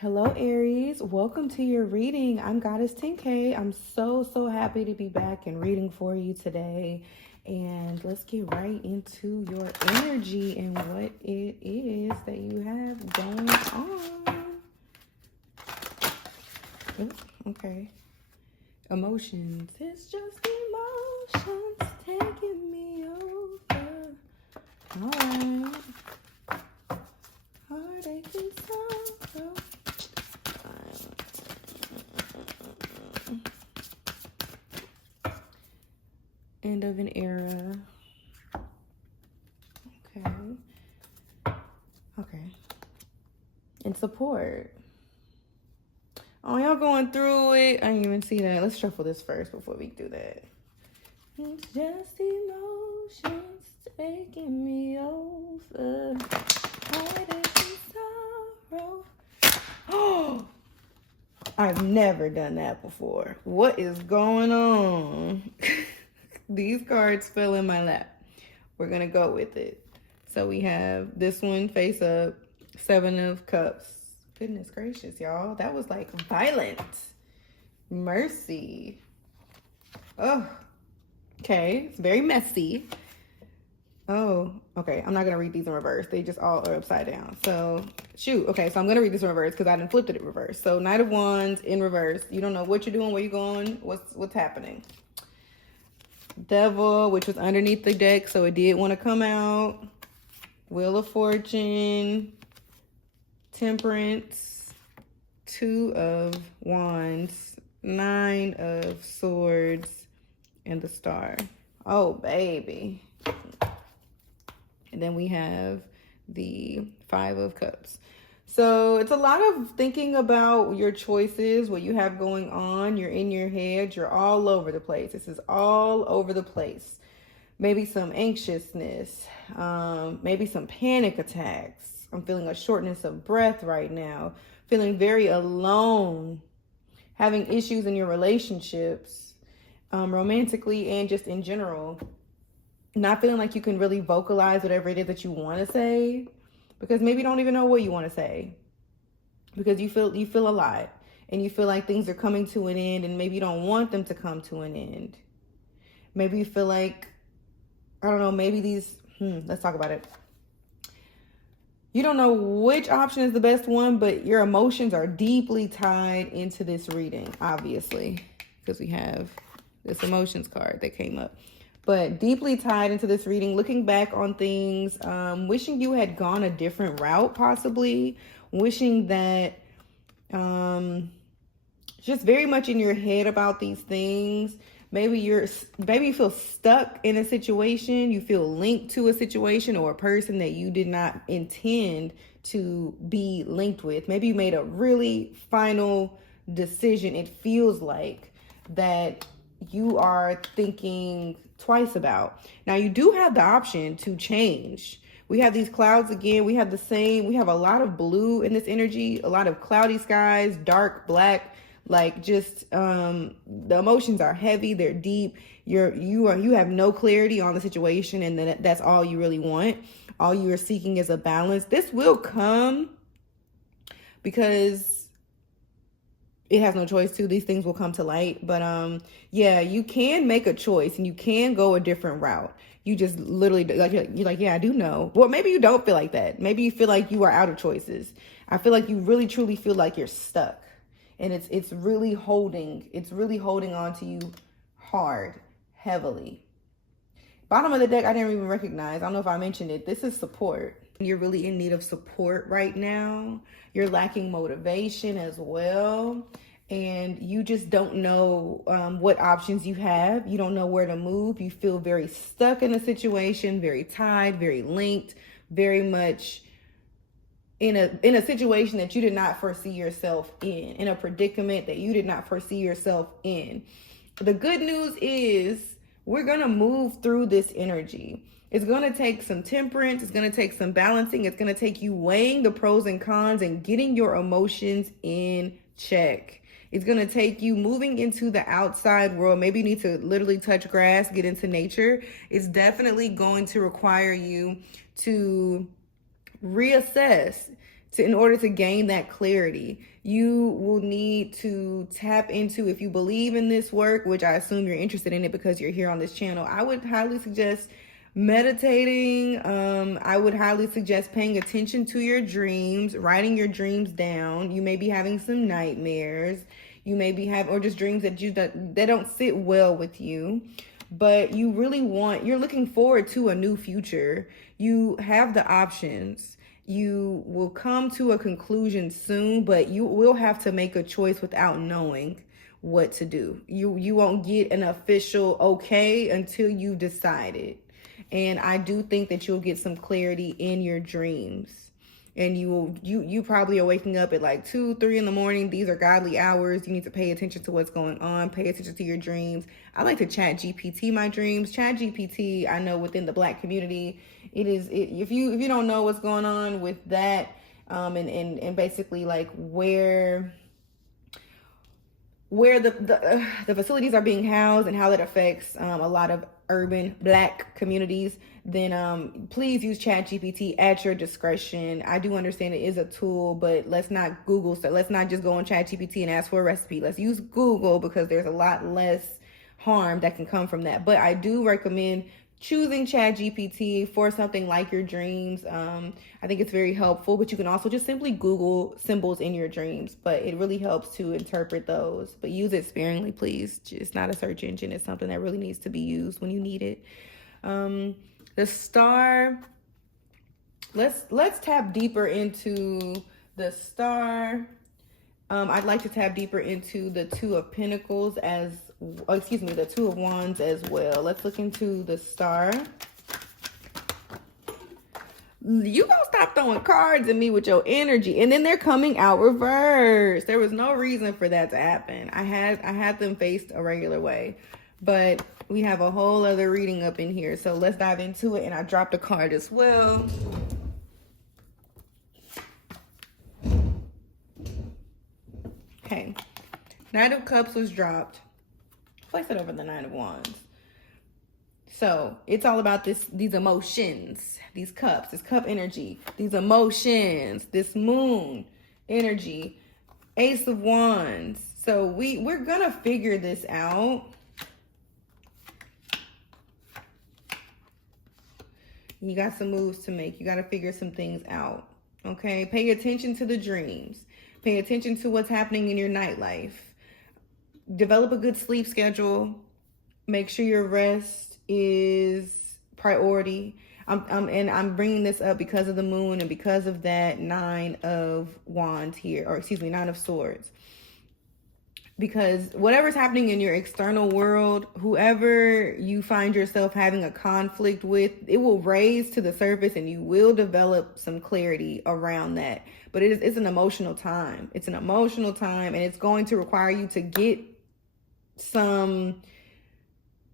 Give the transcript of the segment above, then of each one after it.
Hello, Aries. Welcome to your reading. I'm Goddess 10K. I'm so happy to be back and reading for you today. And let's get right into your energy and what it is that you have going on. Oops, okay. Emotions. It's just emotions taking me over. All right. Heartache and sorrow. End of an era. Okay. And support. Oh, y'all going through it. I didn't even see that. Let's shuffle this first before we do that. It's just emotions taking me over. Heartache and sorrow. Oh, I've never done that before. What is going on? These cards fell in my lap. We're going to go with it. So we have this one face up, 7 of Cups. Goodness gracious, y'all. That was like violent. Mercy. Oh, okay. It's very messy. Oh, okay. I'm not going to read these in reverse. They just all are upside down. So, shoot. Okay, so I'm going to read this in reverse because I didn't flip it in reverse. So, Knight of Wands in reverse. You don't know what you're doing, where you're going, what's happening. Devil, which was underneath the deck, so it did want to come out. Wheel of Fortune. Temperance. 2 of Wands. 9 of Swords. And the Star. Oh, baby. And then we have the 5 of Cups. So it's a lot of thinking about your choices, what you have going on. You're in your head. You're all over the place. This is all over the place. Maybe some anxiousness, maybe some panic attacks. I'm feeling a shortness of breath right now. Feeling very alone. Having issues in your relationships, romantically and just in general. Not feeling like you can really vocalize whatever it is that you want to say, because maybe you don't even know what you want to say, because you feel a lot and you feel like things are coming to an end and maybe you don't want them to come to an end. Maybe you feel like, I don't know, maybe these, let's talk about it. You don't know which option is the best one, but your emotions are deeply tied into this reading, obviously, because we have this emotions card that came up. But deeply tied into this reading, looking back on things, wishing you had gone a different route, possibly. Wishing that just very much in your head about these things. Maybe you feel stuck in a situation. You feel linked to a situation or a person that you did not intend to be linked with. Maybe you made a really final decision. It feels like that you are thinking twice about. Now, you do have the option to change. We have these clouds again. We have a lot of blue in this energy, a lot of cloudy skies, dark black, like just the emotions are heavy, they're deep. You have no clarity on the situation, and that's all you really want. All you are seeking is a balance. This will come because it has no choice to. These things will come to light. But yeah, you can make a choice and you can go a different route. You just literally, like, you're like, yeah, I do know. Well, maybe you don't feel like that. Maybe you feel like you are out of choices. I feel like you really truly feel like you're stuck. And it's really holding on to you hard, heavily. Bottom of the deck, I didn't even recognize. I don't know if I mentioned it. This is support. You're really in need of support right now. You're lacking motivation as well. And you just don't know what options you have. You don't know where to move. You feel very stuck in a situation, very tied, very linked, very much in a situation that you did not foresee yourself in a predicament that you did not foresee yourself in. The good news is we're going to move through this energy. It's going to take some temperance. It's going to take some balancing. It's going to take you weighing the pros and cons and getting your emotions in check. It's going to take you moving into the outside world. Maybe you need to literally touch grass, get into nature. It's definitely going to require you to reassess, in order to gain that clarity. You will need to tap into, if you believe in this work, which I assume you're interested in it because you're here on this channel, I would highly suggest meditating. I would highly suggest paying attention to your dreams, writing your dreams down. You may be having some nightmares. You may be having, or just dreams that don't sit well with you, but you really you're looking forward to a new future. You have the options. You will come to a conclusion soon, but you will have to make a choice without knowing what to do. You won't get an official okay until you've decided. And I do think that you'll get some clarity in your dreams. And you probably are waking up at like 2, 3 in the morning. These are godly hours. You need to pay attention to what's going on. Pay attention to your dreams. I like to chat GPT my dreams. Chat GPT, I know within the Black community, if you don't know what's going on with that, and basically like where the facilities are being housed and how that affects a lot of urban Black communities, then please use ChatGPT at your discretion. I do understand it is a tool, but let's not Google. So let's not just go on ChatGPT and ask for a recipe. Let's use Google because there's a lot less harm that can come from that. But I do recommend choosing ChatGPT for something like your dreams. I think it's very helpful, but you can also just simply Google symbols in your dreams, but it really helps to interpret those. But use it sparingly, please. It's not a search engine. It's something that really needs to be used when you need it. The star, let's tap deeper into the star. I'd like to tap deeper into the Two of Pentacles the Two of Wands as well. Let's look into the star. You gonna stop throwing cards at me with your energy, and then they're coming out reversed. There was no reason for that to happen. I had them faced a regular way, but we have a whole other reading up in here. So let's dive into it. And I dropped a card as well. Okay, Knight of Cups was dropped. Place it over the Nine of Wands. So it's all about these emotions, these cups, this cup energy, these emotions, this moon energy, Ace of Wands. So we're gonna figure this out. You got some moves to make. You got to figure some things out. Okay, pay attention to the dreams. Pay attention to what's happening in your nightlife. Develop a good sleep schedule. Make sure your rest is priority. I'm bringing this up because of the moon and because of that Nine of Wands here, or excuse me, Nine of Swords. Because whatever's happening in your external world, whoever you find yourself having a conflict with, it will raise to the surface and you will develop some clarity around that. But it's an emotional time. It's an emotional time, and it's going to require you to get it's going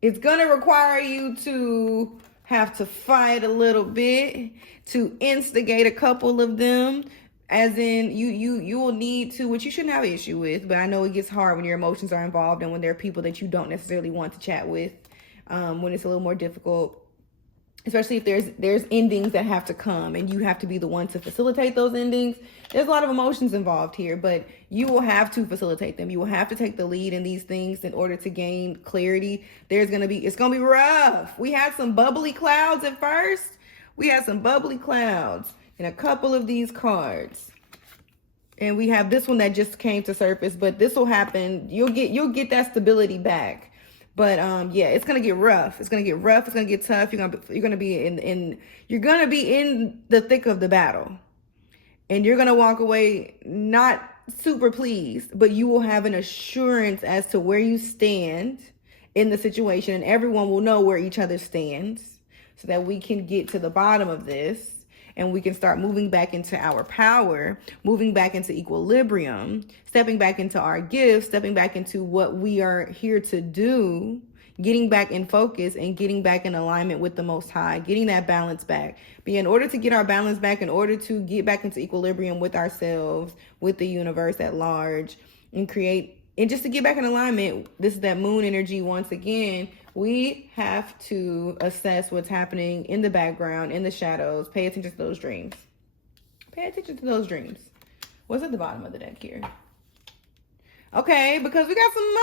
to require you to have to fight a little bit, to instigate a couple of them. As in, you will need to, which you shouldn't have an issue with, but I know it gets hard when your emotions are involved and when there are people that you don't necessarily want to chat with, when it's a little more difficult, especially if there's endings that have to come and you have to be the one to facilitate those endings. There's a lot of emotions involved here, but you will have to facilitate them. You will have to take the lead in these things in order to gain clarity. It's going to be rough. We had some bubbly clouds at first. We had some bubbly clouds in a couple of these cards. And we have this one that just came to surface, but this will happen. You'll get that stability back. But yeah, it's gonna get rough. It's gonna get rough. It's gonna get tough. You're gonna be in the thick of the battle, and you're gonna walk away not super pleased, but you will have an assurance as to where you stand in the situation, and everyone will know where each other stands, so that we can get to the bottom of this. And we can start moving back into our power, moving back into equilibrium, stepping back into our gifts, stepping back into what we are here to do, getting back in focus and getting back in alignment with the Most High, getting that balance back. But in order to get our balance back, in order to get back into equilibrium with ourselves, with the universe at large, and just to get back in alignment, this is that moon energy once again. We have to assess what's happening in the background, in the shadows. Pay attention to those dreams. Pay attention to those dreams. What's at the bottom of the deck here? Okay, because we got some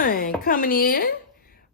money coming in.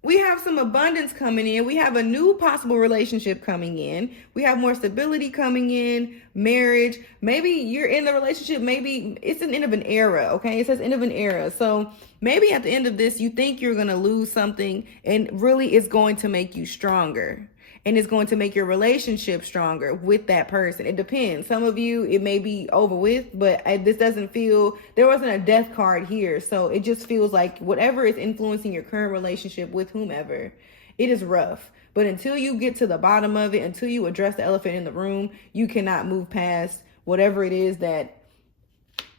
We have some abundance coming in. We have a new possible relationship coming in. We have more stability coming in, marriage. Maybe you're in the relationship. Maybe it's an end of an era, okay? It says end of an era. So maybe at the end of this, you think you're going to lose something, and really it's going to make you stronger. And it's going to make your relationship stronger with that person. It depends. Some of you, it may be over with, but this doesn't feel, there wasn't a death card here. So it just feels like whatever is influencing your current relationship with whomever, it is rough. But until you get to the bottom of it, until you address the elephant in the room, you cannot move past whatever it is that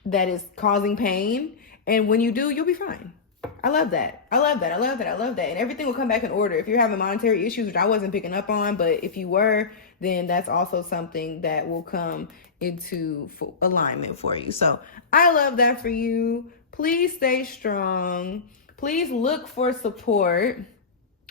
is causing pain. And when you do, you'll be fine. I love that. I love that. I love that. I love that. And everything will come back in order. If you're having monetary issues, which I wasn't picking up on, but if you were, then that's also something that will come into alignment for you. So I love that for you. Please stay strong. Please look for support.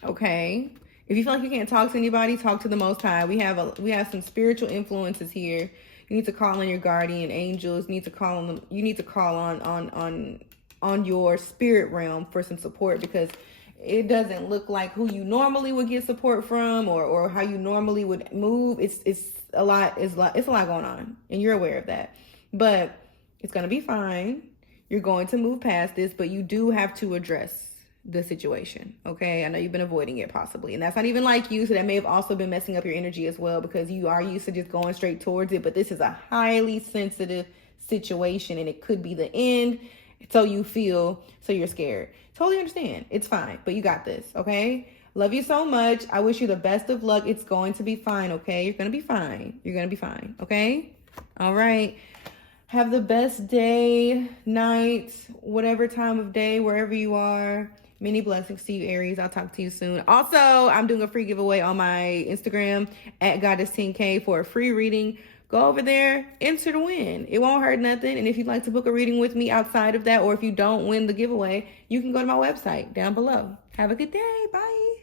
Okay. If you feel like you can't talk to anybody, talk to the Most High. We have some spiritual influences here. You need to call on your guardian angels. You need to call on them. You need to call on your spirit realm for some support, because it doesn't look like who you normally would get support from or how you normally would move. It's a lot going on, and you're aware of that. But it's going to be fine. You're going to move past this, but you do have to address the situation. Okay. I know you've been avoiding it possibly, and that's not even like you. So that may have also been messing up your energy as well, because you are used to just going straight towards it. But this is a highly sensitive situation, and it could be the end. So you're scared. Totally understand. It's fine, but you got this, okay? Love you so much. I wish you the best of luck. It's going to be fine, okay? You're going to be fine. You're going to be fine, okay? All right. Have the best day, night, whatever time of day, wherever you are. Many blessings to you, Aries. I'll talk to you soon. Also, I'm doing a free giveaway on my Instagram at Goddess10K for a free reading. Go over there, enter to win. It won't hurt nothing. And if you'd like to book a reading with me outside of that, or if you don't win the giveaway, you can go to my website down below. Have a good day. Bye.